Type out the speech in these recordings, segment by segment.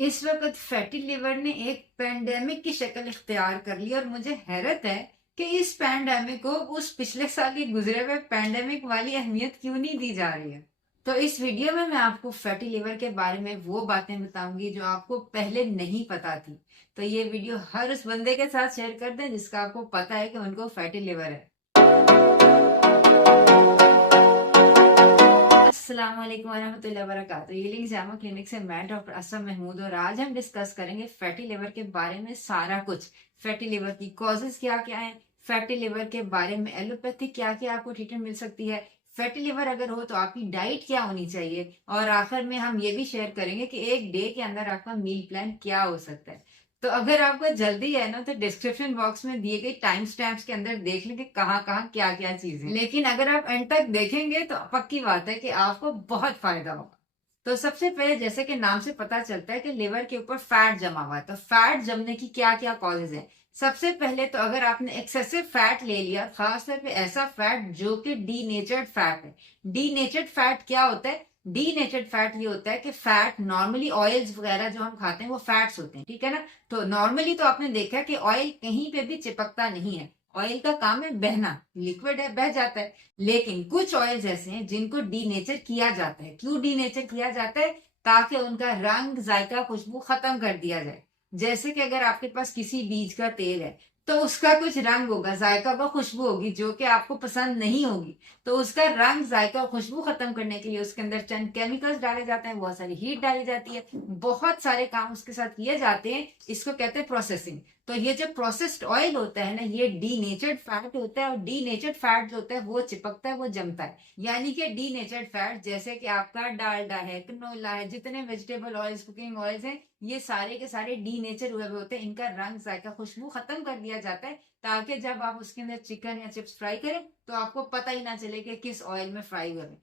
इस वक्त fatty liver ने एक पेंडेमिक की शक्ल इख्तियार कर ली और मुझे हैरत है कि इस पेंडेमिक को उस पिछले साल के गुजरे हुए पेंडेमिक वाली अहमियत क्यों नहीं दी जा रही है। तो इस वीडियो में मैं आपको फैटी लिवर के बारे में वो बातें बताऊंगी जो आपको पहले नहीं पता थी। तो ये वीडियो हर उस बंदे के साथ शेयर कर दें जिसका आपको पता है कि उनको फैटी लिवर है। अस्सलाम वालेकुम वरहमतुल्लाहि वबरकातुहू। हीलिंग जामा क्लिनिक से मैं डॉक्टर असम महमूद और आज हम डिस्कस करेंगे फैटी लिवर के बारे में सारा कुछ। फैटी लिवर की कॉजेज क्या क्या है, फैटी लिवर के बारे में एलोपैथी क्या क्या आपको ट्रीटमेंट मिल सकती है, फैटी लिवर अगर हो तो आपकी डाइट क्या होनी चाहिए, और आखिर में हम ये भी शेयर करेंगे कि एक डे के अंदर आपका मील प्लान क्या हो सकता है। तो अगर आपको जल्दी है ना तो डिस्क्रिप्शन बॉक्स में दिए गए टाइम स्टैम्प्स के अंदर देख लेंगे कहाँ कहाँ क्या क्या चीजें, लेकिन अगर आप एंड तक देखेंगे तो पक्की बात है कि आपको बहुत फायदा होगा। तो सबसे पहले जैसे कि नाम से पता चलता है कि लिवर के ऊपर फैट जमा हुआ है, तो फैट जमने की क्या क्या कॉजेज है। सबसे पहले तो अगर आपने एक्सेसिव फैट ले लिया, खासतौर पे ऐसा फैट जो कि डीनेचर्ड फैट है। डीनेचर्ड फैट क्या होता है? डीनेचर्ड फैट ये होता है कि फैट नॉर्मली ऑयल्स वगैरह जो हम खाते हैं वो फैट्स होते हैं, ठीक है ना। तो नॉर्मली तो आपने देखा है कि ऑयल कहीं पे भी चिपकता नहीं है। ऑयल का काम है बहना, लिक्विड है बह जाता है। लेकिन कुछ ऑयल्स ऐसे हैं जिनको डीनेचर किया जाता है। क्यों डीनेचर किया जाता है? ताकि उनका रंग, जायका, खुशबू खत्म कर दिया जाए। जैसे कि अगर आपके पास किसी बीज का तेल है तो उसका कुछ रंग होगा, जायका व खुशबू होगी जो कि आपको पसंद नहीं होगी। तो उसका रंग, जायका, खुशबू खत्म करने के लिए उसके अंदर चंद केमिकल्स डाले जाते हैं, बहुत सारी हीट डाली जाती है, बहुत सारे काम उसके साथ किए जाते हैं। इसको कहते हैं प्रोसेसिंग। तो ये जो प्रोसेस्ड ऑयल होता है ना, ये डीनेचर्ड फैट होता है और डीनेचर्ड फैट जो होता है वो चिपकता है, वो जमता है। यानी कि डीनेचर्ड फैट जैसे कि आपका डालडा है, कनोला है, जितने वेजिटेबल ऑयल्स, कुकिंग ऑयल्स हैं, ये सारे के सारे डीनेचर हुए होते हैं। इनका रंग, जायका, खुशबू खत्म कर दिया जाता है ताकि जब आप उसके अंदर चिकन या चिप्स फ्राई करें तो आपको पता ही ना चले कि किस ऑयल में फ्राई करें।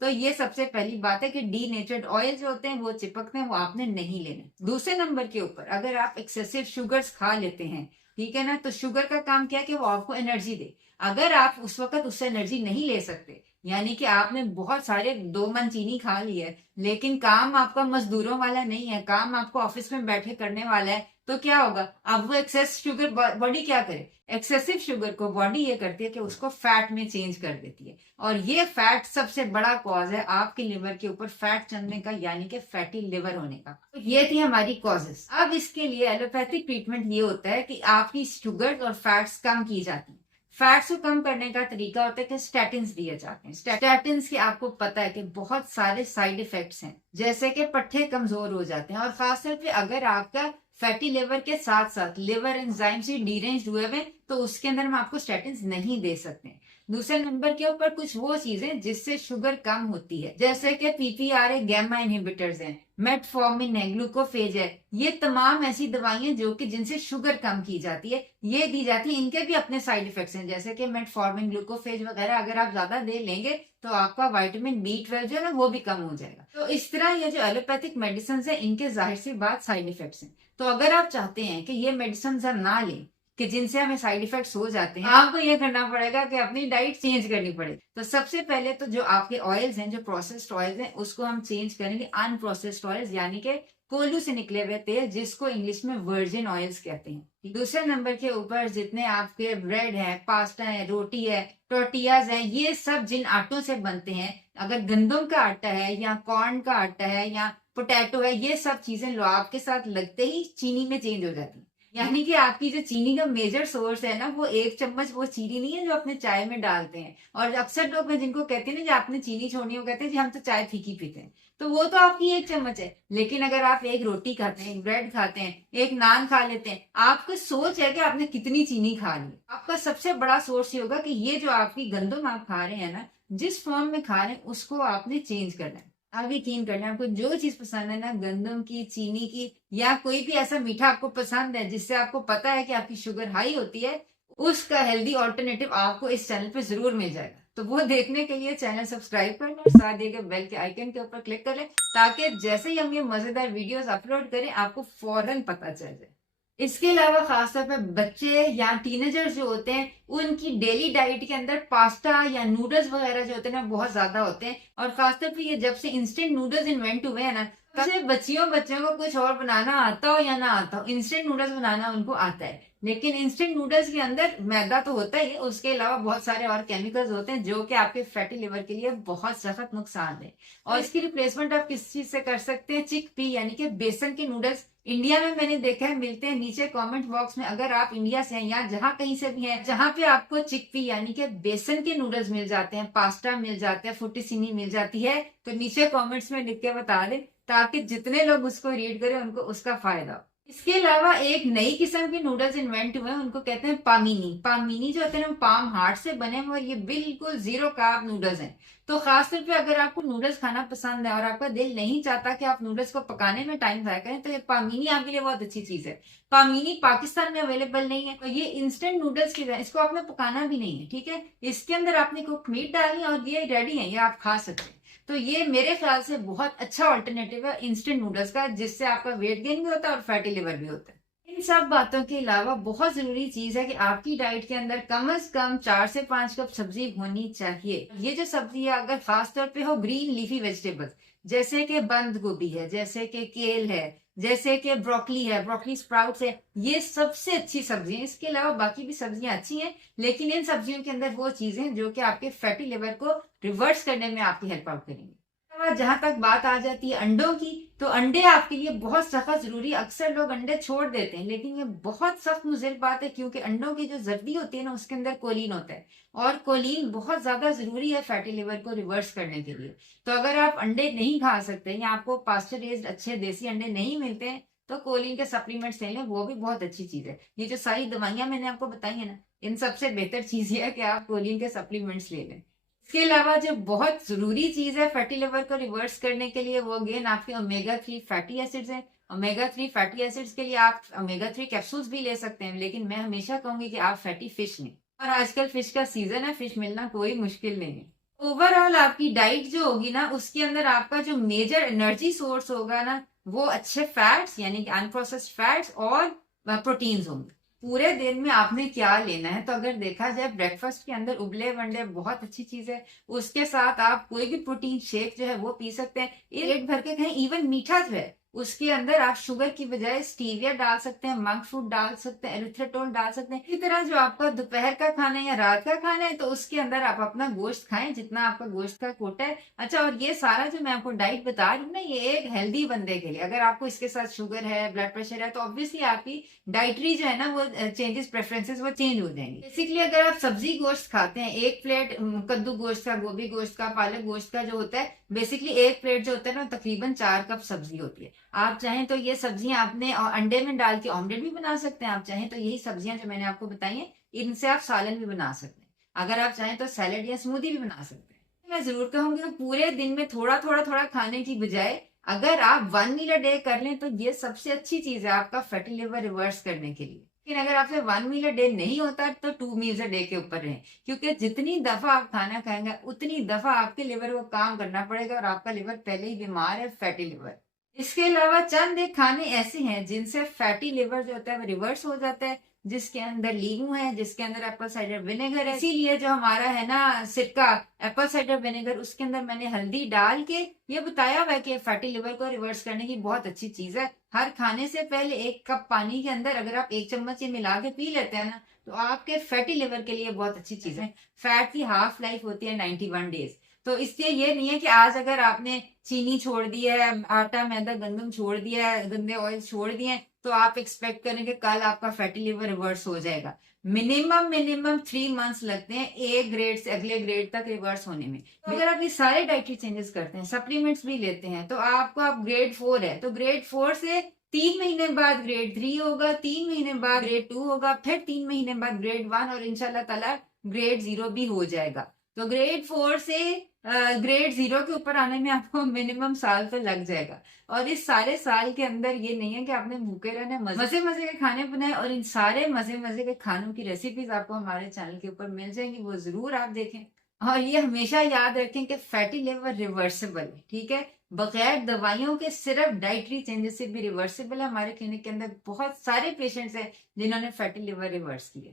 तो ये सबसे पहली बात है कि डीनेचर्ड ऑयल जो होते हैं वो चिपकते हैं, वो आपने नहीं लेने। दूसरे नंबर के ऊपर अगर आप एक्सेसिव शुगर्स खा लेते हैं, ठीक है ना, तो शुगर का काम क्या है कि वो आपको एनर्जी दे। अगर आप उस वक्त उससे एनर्जी नहीं ले सकते, यानी कि आपने बहुत सारे 2 मन चीनी खा ली है लेकिन काम आपका मजदूरों वाला नहीं है, काम आपको ऑफिस में बैठे करने वाला है, तो क्या होगा? अब वो एक्सेस शुगर बॉडी क्या करे? एक्सेसिव शुगर को बॉडी ये करती है कि उसको फैट में चेंज कर देती है, और ये फैट सबसे बड़ा कॉज है आपके लिवर के ऊपर फैट जमने का, यानी कि फैटी लिवर होने का। तो ये थी हमारी कॉजेस। अब इसके लिए एलोपैथिक ट्रीटमेंट ये होता है कि आपकी शुगर और फैट्स कम की जाती है। फैट्स को कम करने का तरीका होता है कि स्टैटिन्स दिए जाते हैं। स्टैटिन्स के आपको पता है कि बहुत सारे साइड इफेक्ट्स हैं, जैसे कि पट्टे कमजोर हो जाते हैं, और खासतौर पे अगर आपका फैटी लिवर के साथ साथ लिवर एंजाइम से डीरेंज हुए हुए तो उसके अंदर हम आपको स्टैटिन्स नहीं दे सकते। दूसरे नंबर के ऊपर कुछ वो चीजें जिससे शुगर कम होती है, जैसे कि पीपीआर है, गैमा इनहिबिटर्स हैं, मेटफॉर्मिन है, ग्लूकोफेज है, ये तमाम ऐसी दवाइयां जो कि जिनसे शुगर कम की जाती है, ये दी जाती है। इनके भी अपने साइड इफेक्ट्स हैं, जैसे कि मेटफॉर्मिन, ग्लूकोफेज वगैरह अगर आप ज्यादा दे लेंगे तो आपका विटामिन B12 जो है ना वो भी कम हो जाएगा। तो इस तरह ये जो एलोपैथिक मेडिसिन है इनके जाहिर सी बात साइड इफेक्ट्स हैं। तो अगर आप चाहते हैं कि ये मेडिसिन हम ना लें कि जिनसे हमें साइड इफेक्ट्स हो जाते हैं, आपको ये करना पड़ेगा कि अपनी डाइट चेंज करनी पड़ेगी। तो सबसे पहले तो जो आपके ऑयल्स हैं, जो प्रोसेस्ड ऑयल्स हैं, उसको हम चेंज करेंगे अनप्रोसेस्ड ऑयल्स, यानी कि कोल्हू से निकले हुए तेल, जिसको इंग्लिश में वर्जिन ऑयल्स कहते हैं। दूसरे नंबर के ऊपर जितने आपके ब्रेड है, पास्ता है, रोटी है, टोर्टियाज है, ये सब जिन आटों से बनते हैं, अगर गंदम का आटा है या कॉर्न का आटा है या पोटैटो है, ये सब चीजें लो आपके साथ लगते ही चीनी में चेंज हो जाती है। यानी कि आपकी जो चीनी का मेजर सोर्स है ना, वो 1 चम्मच वो चीनी नहीं है जो अपने चाय में डालते हैं। और अक्सर लोग हैं जिनको कहते हैं ना, जो आपने चीनी छोड़नी हो, कहते हैं जी हम तो चाय फीकी पीते हैं, तो वो तो आपकी 1 चम्मच है। लेकिन अगर आप एक रोटी खाते हैं, एक ब्रेड खाते हैं, एक नान खा लेते हैं, आपका सोच है कि आपने कितनी चीनी खा ली। आपका सबसे बड़ा सोर्स ये होगा कि ये जो आपकी गंदम आप खा रहे हैं ना, जिस फॉर्म में खा रहे हैं उसको आपने चेंज करना है। आप यकीन करना, आपको जो चीज पसंद है ना, गंदम की, चीनी की, या कोई भी ऐसा मीठा आपको पसंद है जिससे आपको पता है कि आपकी शुगर हाई होती है, उसका हेल्दी ऑल्टरनेटिव आपको इस चैनल पे जरूर मिल जाएगा। तो वो देखने के लिए चैनल सब्सक्राइब कर लें और साथ दिए गए बेल के आइकन के ऊपर क्लिक कर लें, ताकि जैसे ही हम ये मजेदार वीडियोस अपलोड करें आपको फौरन पता चल जाए। इसके अलावा खासतौर पर बच्चे या टीनेजर्स जो होते हैं, उनकी डेली डाइट के अंदर पास्ता या नूडल्स वगैरह जो होते हैं ना बहुत ज्यादा होते हैं। और खासतौर पे ये जब से इंस्टेंट नूडल्स इन्वेंट हुए हैं ना, तब से बच्चियों बच्चों को कुछ और बनाना आता हो या ना आता हो, इंस्टेंट नूडल्स बनाना उनको आता है। लेकिन इंस्टेंट नूडल्स के अंदर मैदा तो होता ही है, उसके अलावा बहुत सारे और केमिकल्स होते हैं जो कि आपके फैटी लिवर के लिए बहुत सख्त नुकसान है। और इसकी रिप्लेसमेंट आप किस चीज से कर सकते हैं? चिक पी यानी कि बेसन के नूडल्स इंडिया में मैंने देखा है मिलते हैं। नीचे कमेंट बॉक्स में अगर आप इंडिया से हैं या जहाँ कहीं से भी हैं जहाँ पे आपको चिकपी यानी कि बेसन के नूडल्स मिल जाते हैं, पास्ता मिल जाते हैं, फुट्टीसीनी मिल जाती है, तो नीचे कमेंट्स में लिख के बता दें ताकि जितने लोग उसको रीड करें उनको उसका फायदा हो। इसके अलावा एक नई किस्म के नूडल्स इन्वेंट हुए हैं, उनको कहते हैं पामीनी। पामीनी जो होते हैं ना पाम हार्ट से बने हुए, ये बिल्कुल जीरो कार्ब नूडल्स हैं। तो खासतौर पे अगर आपको नूडल्स खाना पसंद है और आपका दिल नहीं चाहता कि आप नूडल्स को पकाने में टाइम जाया करें, तो ये पामीनी आपके लिए बहुत अच्छी चीज है। पामीनी पाकिस्तान में अवेलेबल नहीं है, तो ये इंस्टेंट नूडल्स की इसको आपने पकाना भी नहीं है, ठीक है। इसके अंदर आपने कुक मीट डालनी और ये रेडी है, ये आप खा सकते हैं। तो ये मेरे ख्याल से बहुत अच्छा ऑल्टरनेटिव है इंस्टेंट नूडल्स का, जिससे आपका वेट गेन भी होता है और फैटी लिवर भी होता है। इन सब बातों के अलावा बहुत जरूरी चीज है कि आपकी डाइट के अंदर कम से कम 4 से 5 कप सब्जी होनी चाहिए। ये जो सब्जी है अगर खास तौर पे हो ग्रीन लीफी वेजिटेबल्स, जैसे कि बंद गोभी है, जैसे कि केल है, जैसे कि ब्रोकली है, ब्रोकली स्प्राउट्स है, ये सबसे अच्छी सब्जी है। इसके अलावा बाकी भी सब्जियां अच्छी हैं, लेकिन इन सब्जियों के अंदर वो चीजें जो कि आपके फैटी लिवर को रिवर्स करने में आपकी हेल्प आउट करेंगी। जहां तक बात आ जाती है अंडों की, तो अंडे आपके लिए बहुत सख्त जरूरी। अक्सर लोग अंडे छोड़ देते हैं, लेकिन ये बहुत सख्त मुज़िर बात है, क्योंकि अंडों की जो जर्दी होती है ना उसके अंदर कोलिन होता है, और कोलिन बहुत ज्यादा जरूरी है फैटी लिवर को रिवर्स करने के लिए। तो अगर आप अंडे नहीं खा सकते या आपको पास्चराइज्ड अच्छे देसी अंडे नहीं मिलते हैं, तो कोलिन के सप्लीमेंट्स ले लें, वो भी बहुत अच्छी चीज है। ये जो सारी दवाइयां मैंने आपको बताई है ना, इन सबसे बेहतर चीज ये है कि आप कोलिन के सप्लीमेंट्स ले लें। इसके अलावा जो बहुत जरूरी चीज है फैटी लिवर को रिवर्स करने के लिए, वो अगेन आपके ओमेगा 3 फैटी एसिड्स हैं। ओमेगा 3 फैटी एसिड्स के लिए आप ओमेगा 3 कैप्सूल्स भी ले सकते हैं, लेकिन मैं हमेशा कहूंगी कि आप फैटी फिश लें। और आजकल फिश का सीजन है, फिश मिलना कोई मुश्किल नहीं है। ओवरऑल आपकी डाइट जो होगी ना, उसके अंदर आपका जो मेजर एनर्जी सोर्स होगा ना, वो अच्छे फैट्स यानी कि अनप्रोसेस्ड फैट्स और प्रोटीन्स होंगे। पूरे दिन में आपने क्या लेना है, तो अगर देखा जाए ब्रेकफास्ट के अंदर उबले वनडे बहुत अच्छी चीज है। उसके साथ आप कोई भी प्रोटीन शेक जो है वो पी सकते हैं, पेट भर के खाएं। इवन मीठा जो है उसके अंदर आप शुगर की बजाय स्टीविया डाल सकते हैं, मंक फ्रूट डाल सकते हैं, एरिथ्रेटोल डाल सकते हैं। इसी तरह जो आपका दोपहर का खाना है या रात का खाना है, तो उसके अंदर आप अपना गोश्त खाएं जितना आपका गोश्त का कोटा है। अच्छा, और ये सारा जो मैं आपको डाइट बता रही हूँ ना, ये एक हेल्दी बंदे के लिए। अगर आपको इसके साथ शुगर है, ब्लड प्रेशर है, तो ऑब्वियसली आपकी डाइटरी जो है ना वो चेंजेस प्रेफरेंसेस वो चेंज हो जाएंगे। बेसिकली अगर आप सब्जी गोश्त खाते हैं, एक प्लेट कद्दू गोश्त का, गोभी गोश्त का, पालक गोश्त का जो होता है, बेसिकली एक प्लेट जो होता है ना तकरीबन 4 कप सब्जी होती है। आप चाहें तो ये सब्जियां आपने अंडे में डाल के ऑमलेट भी बना सकते हैं। आप चाहें तो यही सब्जियां जो मैंने आपको बताई हैं, इनसे आप सालन भी बना सकते हैं। अगर आप चाहें तो सैलेड या स्मूदी भी बना सकते हैं। मैं जरूर कहूंगी कि पूरे दिन में थोड़ा थोड़ा थोड़ा खाने की बजाय अगर आप 1 मील अ डे कर लें, तो ये सबसे अच्छी चीज है आपका फैटी लिवर रिवर्स करने के लिए। लेकिन अगर आपसे 1 मील अ डे नहीं होता, तो 2 मील्स अ डे के ऊपर रहें, क्योंकि जितनी दफा आप खाना खाएंगे उतनी दफा आपके लिवर को काम करना पड़ेगा, और आपका लिवर पहले ही बीमार है, फैटी लिवर। इसके अलावा चंद एक खाने ऐसे हैं जिनसे फैटी लिवर जो होता है वो रिवर्स हो जाता है, जिसके अंदर लीमू है, जिसके अंदर एप्पल साइडर विनेगर है। इसीलिए जो हमारा है ना सिरका, एप्पल साइडर विनेगर, उसके अंदर मैंने हल्दी डाल के ये बताया हुआ है कि फैटी लिवर को रिवर्स करने की बहुत अच्छी चीज है। हर खाने से पहले 1 कप पानी के अंदर अगर आप 1 चम्मच ये मिला के पी लेते हैं ना, तो आपके फैटी लिवर के लिए बहुत अच्छी चीज है। फैट की हाफ लाइफ होती है 91 डेज। तो इसलिए ये नहीं है कि आज अगर आपने चीनी छोड़ दी है, आटा मैदा गंदम छोड़ दिया है, गंदे ऑयल छोड़ दिए हैं, तो आप एक्सपेक्ट करें कि कल आपका फैटी लिवर रिवर्स हो जाएगा। मिनिमम 3 मंथ्स लगते हैं एक ग्रेड से अगले ग्रेड तक रिवर्स होने में। तो अगर आप ये सारे डाइटरी चेंजेस करते हैं, सप्लीमेंट्स भी लेते हैं, तो आपको आप ग्रेड 4 है, तो ग्रेड 4 से 3 महीने बाद ग्रेड 3 होगा, 3 महीने बाद ग्रेड 2 होगा, फिर 3 महीने बाद ग्रेड 1, और इंशाल्लाह ताला ग्रेड 0 भी हो जाएगा। तो ग्रेड 4 से ग्रेड 0 के ऊपर आने में आपको मिनिमम साल तो लग जाएगा। और इस सारे साल के अंदर ये नहीं है कि आपने भूखे रहना, मजे मजे के खाने बनाए, और इन सारे मजे मजे के खानों की रेसिपीज आपको हमारे चैनल के ऊपर मिल जाएंगी, वो जरूर आप देखें। और ये हमेशा याद रखें कि फैटी लिवर रिवर्सिबल है, ठीक है, बगैर दवाइयों के, सिर्फ डाइटरी चेंजेस से भी रिवर्सिबल है। हमारे क्लिनिक के अंदर बहुत सारे पेशेंट्स हैं जिन्होंने फैटी लिवर रिवर्स किया।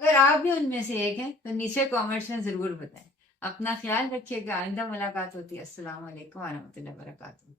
अगर आप भी उनमें से एक हैं, तो नीचे कमेंट्स में जरूर बताएं। अपना ख्याल रखिएगा, आइंदा मुलाकात होती है। अस्सलाम वालेकुम व रहमतुल्लाहि व बरकातहू।